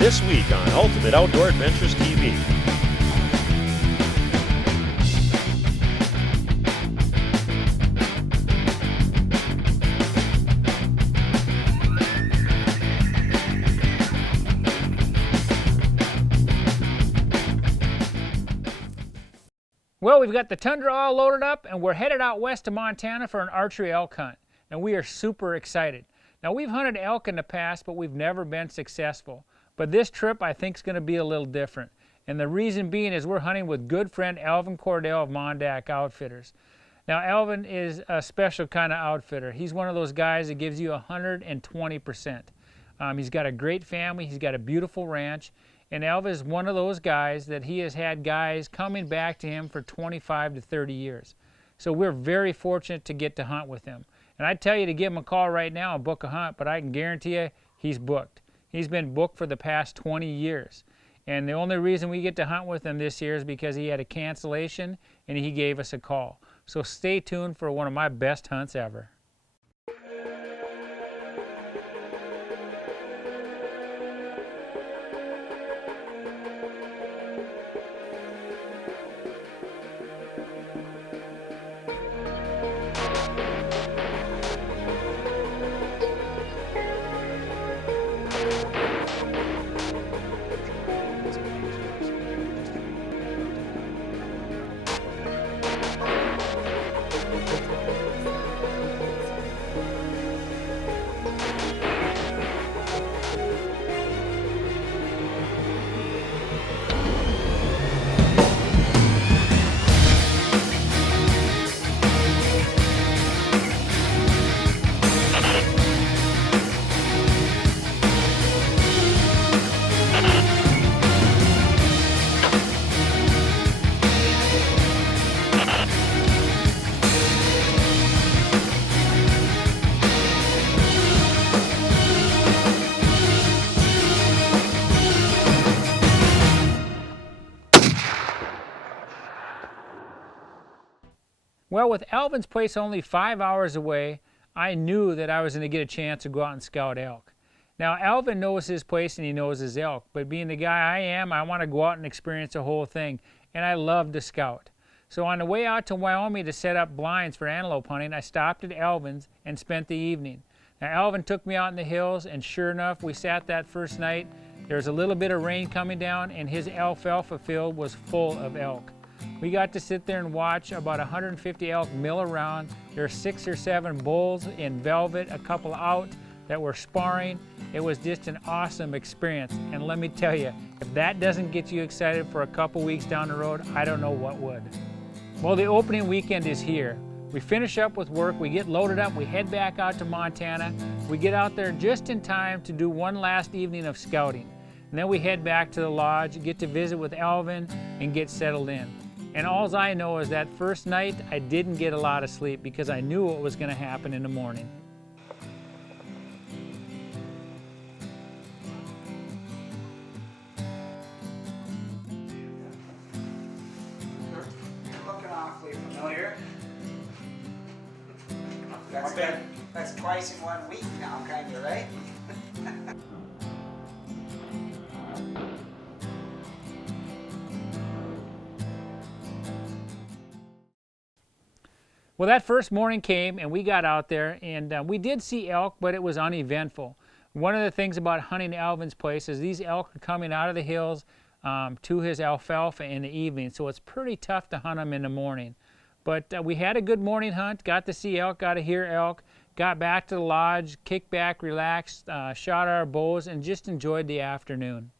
this week on Ultimate Outdoor Adventures TV. Well, we've got the Tundra all loaded up and we're headed out west to Montana for an archery elk hunt. And we are super excited. Now, we've hunted elk in the past, but we've never been successful. But this trip I think is going to be a little different. And the reason being is we're hunting with good friend Alvin Cordell of Mondak Outfitters. Now, Alvin is a special kind of outfitter. He's one of those guys that gives you 120%. He's got a great family, he's got a beautiful ranch. And Alvin is one of those guys that he has had guys coming back to him for 25 to 30 years. So we're very fortunate to get to hunt with him. And I'd tell you to give him a call right now and book a hunt, but I can guarantee you he's booked. He's been booked for the past 20 years. And the only reason we get to hunt with him this year is because he had a cancellation and he gave us a call. So stay tuned for one of my best hunts ever. Well, with Alvin's place only 5 hours away, I knew that I was going to get a chance to go out and scout elk. Now, Alvin knows his place and he knows his elk, but being the guy I am, I want to go out and experience the whole thing, and I love to scout. So on the way out to Wyoming to set up blinds for antelope hunting, I stopped at Alvin's and spent the evening. Now, Alvin took me out in the hills, and sure enough, we sat that first night. There was a little bit of rain coming down, and his alfalfa field was full of elk. We got to sit there and watch about 150 elk mill around. There are 6 or 7 bulls in velvet, a couple out that were sparring. It was just an awesome experience. And let me tell you, if that doesn't get you excited for a couple weeks down the road, I don't know what would. Well, the opening weekend is here. We finish up with work, we get loaded up, we head back out to Montana. We get out there just in time to do one last evening of scouting. And then we head back to the lodge, get to visit with Alvin, and get settled in. And all I know is that first night, I didn't get a lot of sleep because I knew what was going to happen in the morning. You're looking awfully familiar. That's twice in 1 week now, kind of, right? Well, that first morning came and we got out there and we did see elk, but it was uneventful. One of the things about hunting Alvin's place is these elk are coming out of the hills to his alfalfa in the evening, so it's pretty tough to hunt them in the morning. But we had a good morning hunt, got to see elk, got to hear elk, got back to the lodge, kicked back, relaxed, shot our bows, and just enjoyed the afternoon.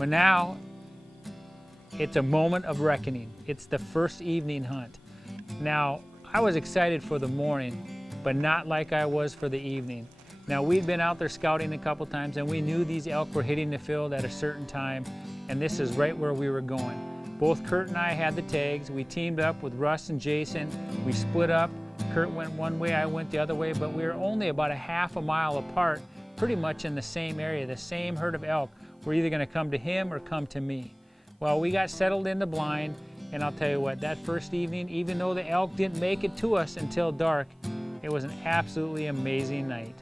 But now, it's a moment of reckoning. It's the first evening hunt. Now, I was excited for the morning, but not like I was for the evening. Now, we'd been out there scouting a couple times, and we knew these elk were hitting the field at a certain time, and this is right where we were going. Both Kurt and I had the tags. We teamed up with Russ and Jason. We split up. Kurt went one way, I went the other way, but we were only about a half a mile apart, pretty much in the same area, the same herd of elk. We're either going to come to him or come to me. Well, we got settled in the blind, and I'll tell you what, that first evening, even though the elk didn't make it to us until dark, it was an absolutely amazing night.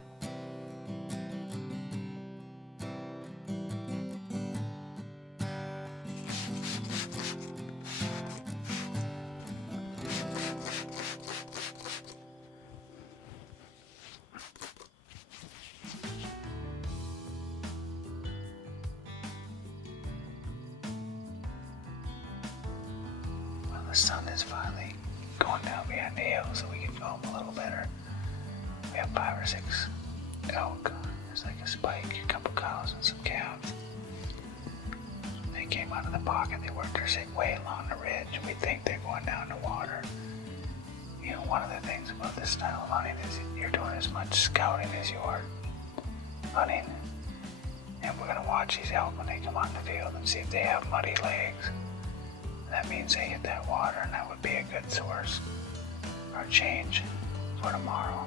The sun is finally going down behind the hill so we can film a little better. We have 5 or 6 elk. There's like a spike, a couple cows and some calves. They came out of the pocket. They worked their way along the ridge. We think they're going down the water. You know, one of the things about this style of hunting is you're doing as much scouting as you are hunting. And we're going to watch these elk when they come on the field and see if they have muddy legs. That means they hit that water, and that would be a good source or change for tomorrow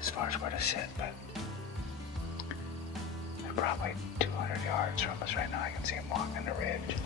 as far as where to sit. But they're probably 200 yards from us right now. I can see them walking the ridge.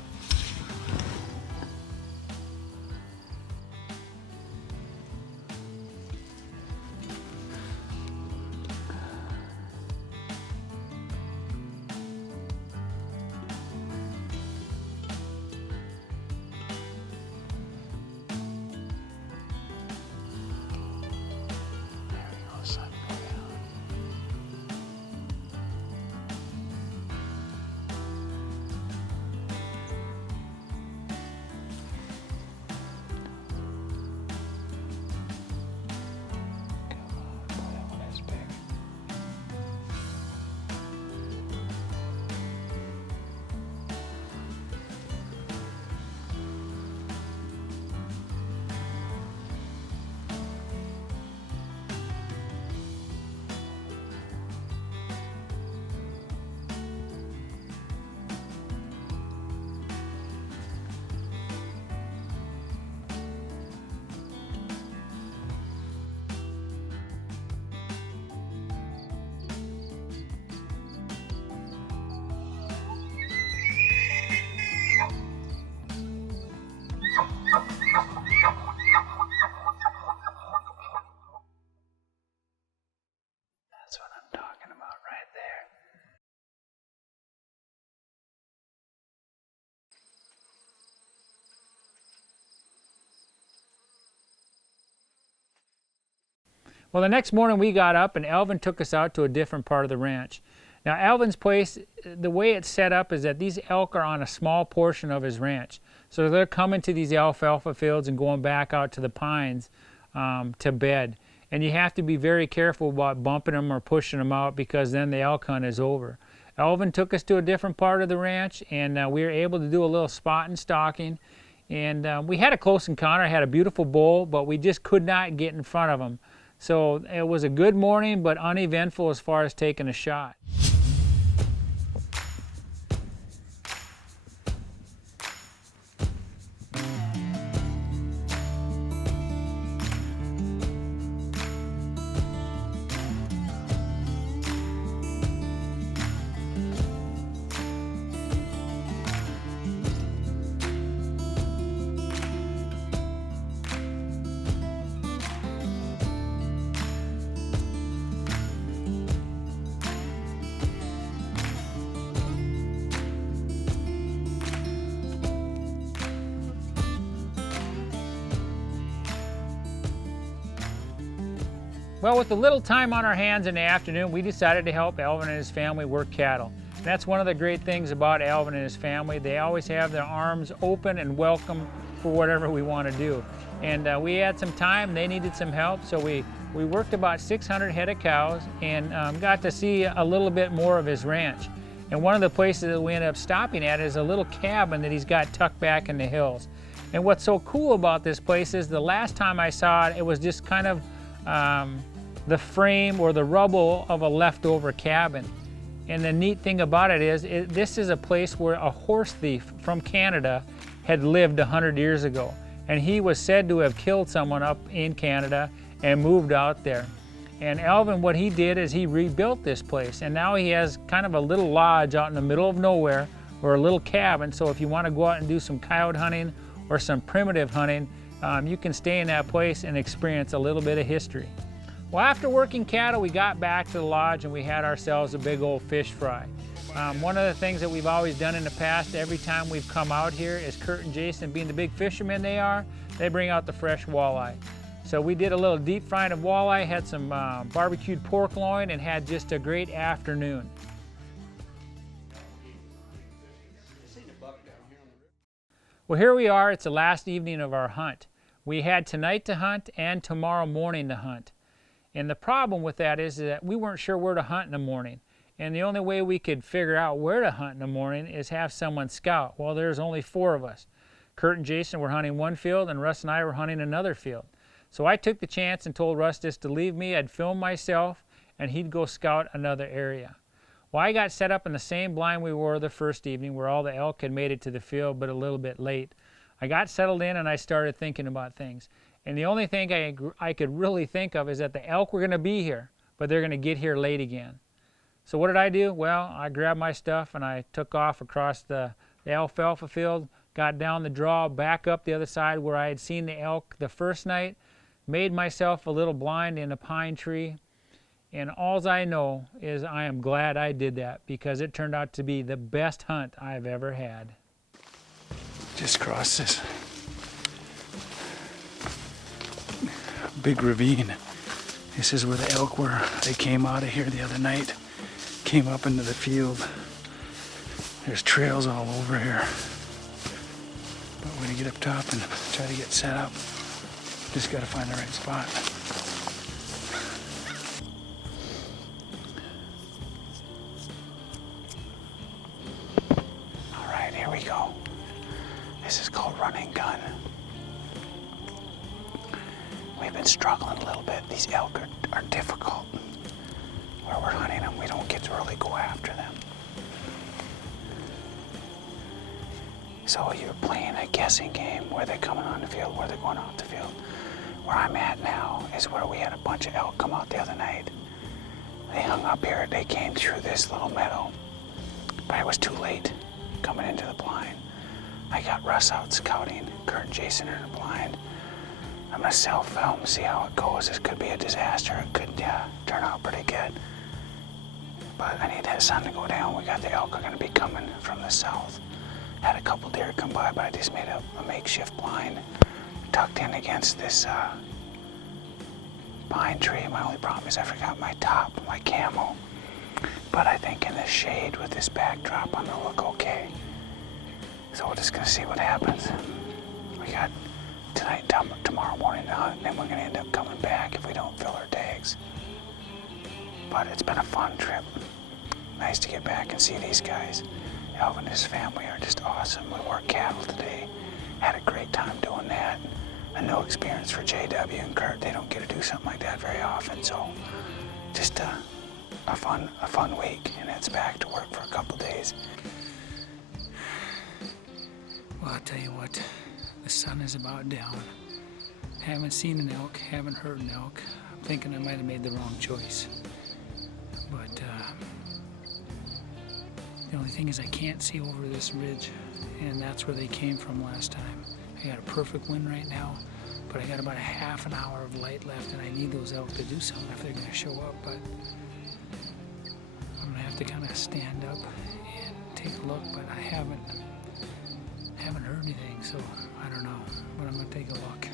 That's what I'm talking about right there. Well, the next morning we got up and Alvin took us out to a different part of the ranch. Now, Alvin's place, the way it's set up is that these elk are on a small portion of his ranch. So they're coming to these alfalfa fields and going back out to the pines to bed. And you have to be very careful about bumping them or pushing them out, because then the elk hunt is over. Alvin took us to a different part of the ranch, and we were able to do a little spot and stalking. And we had a close encounter, had a beautiful bull, but we just could not get in front of him. So it was a good morning, but uneventful as far as taking a shot. Well, with the little time on our hands in the afternoon, we decided to help Alvin and his family work cattle. And that's one of the great things about Alvin and his family. They always have their arms open and welcome for whatever we want to do. And we had some time, they needed some help, so we worked about 600 head of cows and got to see a little bit more of his ranch. And one of the places that we ended up stopping at is a little cabin that he's got tucked back in the hills. And what's so cool about this place is the last time I saw it, it was just kind of the frame or the rubble of a leftover cabin. And the neat thing about it is, this is a place where a horse thief from Canada had lived 100 years ago. And he was said to have killed someone up in Canada and moved out there. And Alvin, what he did is he rebuilt this place. And now he has kind of a little lodge out in the middle of nowhere, or a little cabin. So if you want to go out and do some coyote hunting or some primitive hunting, you can stay in that place and experience a little bit of history. Well, after working cattle, we got back to the lodge and we had ourselves a big old fish fry. One of the things that we've always done in the past, every time we've come out here, is Kurt and Jason, being the big fishermen they are, they bring out the fresh walleye. So we did a little deep frying of walleye, had some barbecued pork loin, and had just a great afternoon. Well, here we are. It's the last evening of our hunt. We had tonight to hunt and tomorrow morning to hunt. And the problem with that is that we weren't sure where to hunt in the morning. And the only way we could figure out where to hunt in the morning is have someone scout. Well, there's only 4 of us. Kurt and Jason were hunting one field, and Russ and I were hunting another field. So I took the chance and told Russ just to leave me. I'd film myself, and he'd go scout another area. Well, I got set up in the same blind we were the first evening, where all the elk had made it to the field, but a little bit late. I got settled in, and I started thinking about things. And the only thing I could really think of is that the elk were going to be here, but they're going to get here late again. So what did I do? Well, I grabbed my stuff and I took off across the alfalfa field, got down the draw, back up the other side where I had seen the elk the first night, made myself a little blind in a pine tree, and all I know is I am glad I did that, because it turned out to be the best hunt I've ever had. Just crossed this big ravine. This is where the elk were. They came out of here the other night, came up into the field. There's trails all over here. But we're gonna get up top and try to get set up. Just gotta find the right spot. All right, here we go. This is called run and gun. We've been struggling a little bit. These elk are difficult. Where we're hunting them, we don't get to really go after them. So you're playing a guessing game, where they're coming on the field, where they're going off the field. Where I'm at now is where we had a bunch of elk come out the other night. They hung up here, they came through this little meadow, but it was too late coming into the blind. I got Russ out scouting, Kurt and Jason are in the blind. I'm gonna self-film and see how it goes. This could be a disaster. It could turn out pretty good. But I need that sun to go down. We got the elk are gonna be coming from the south. Had a couple deer come by, but I just made a makeshift blind tucked in against this pine tree. My only problem is I forgot my top, my camo. But I think in the shade with this backdrop, I'm gonna look okay. So we're just gonna see what happens. We got tonight, tomorrow morning to hunt, and then we're gonna end up coming back if we don't fill our tags. But it's been a fun trip. Nice to get back and see these guys. Alvin and his family are just awesome. We worked cattle today. Had a great time doing that. A new experience for JW and Kurt. They don't get to do something like that very often, so just a fun week, and it's back to work for a couple days. Well, I'll tell you what, the sun is about down. Haven't seen an elk, haven't heard an elk. I'm thinking I might have made the wrong choice. But the only thing is I can't see over this ridge, and that's where they came from last time. I got a perfect wind right now, but I got about a half an hour of light left, and I need those elk to do something if they're gonna show up. But I'm gonna have to kind of stand up and take a look, but I haven't heard anything, so I don't know, but I'm gonna take a look.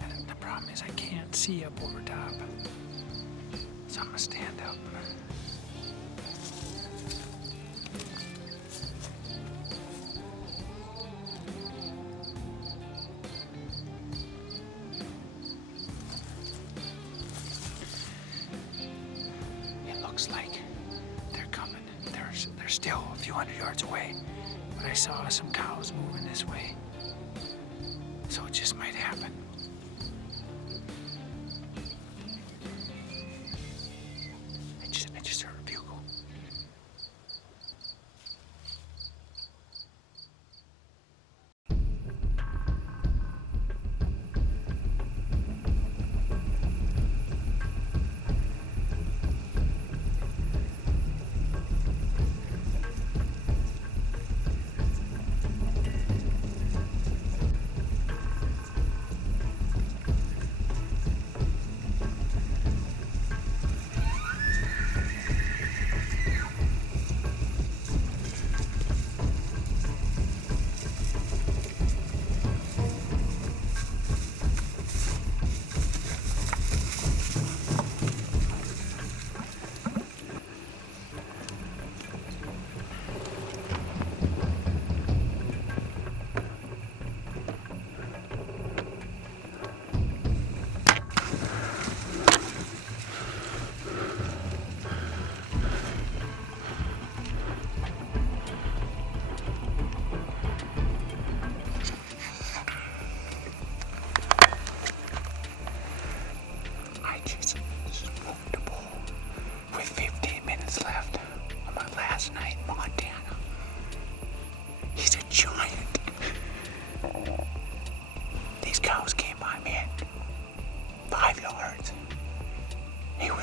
And the problem is I can't see up over top, so I'm gonna stand up. looks like they're coming. They're still a few hundred yards away, but I saw some cows moving this way, so it just might happen. I just heard a bugle.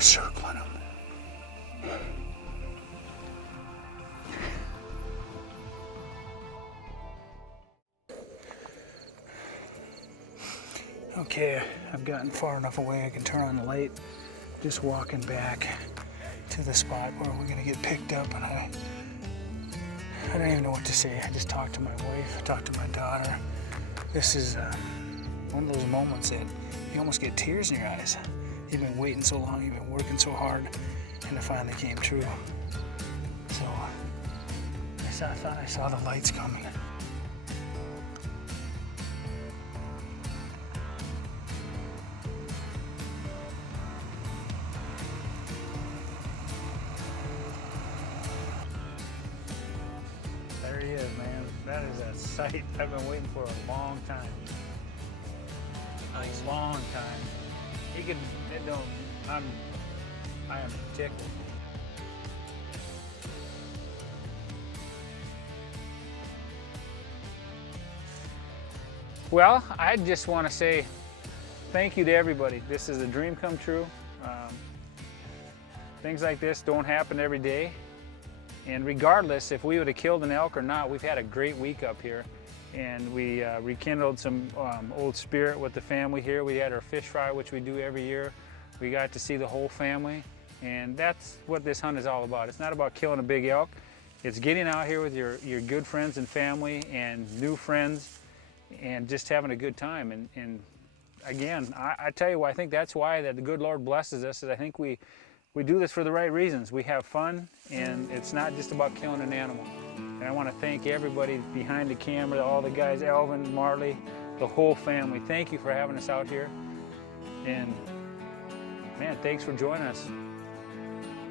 Circling them. Okay, I've gotten far enough away I can turn on the light. Just walking back to the spot where we're gonna get picked up, and I don't even know what to say. I just talked to my wife, talked to my daughter. This is one of those moments that you almost get tears in your eyes. You've been waiting so long, you've been working so hard, and it finally came true. So I thought I saw the lights coming. There he is, man. That is a sight I've been waiting for a long time. A long time. He can, it don't, I am tickled. Well, I just want to say thank you to everybody. This is a dream come true. Things like this don't happen every day. And regardless if we would have killed an elk or not, we've had a great week up here. And we rekindled some old spirit with the family here. We had our fish fry, which we do every year. We got to see the whole family, and that's what this hunt is all about. It's not about killing a big elk. It's getting out here with your good friends and family and new friends and just having a good time. And again, I tell you what, I think that's why that the good Lord blesses us, is I think we do this for the right reasons. We have fun, and it's not just about killing an animal. And I want to thank everybody behind the camera, all the guys, Alvin, Marley, the whole family. Thank you for having us out here. And man, thanks for joining us.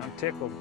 I'm tickled.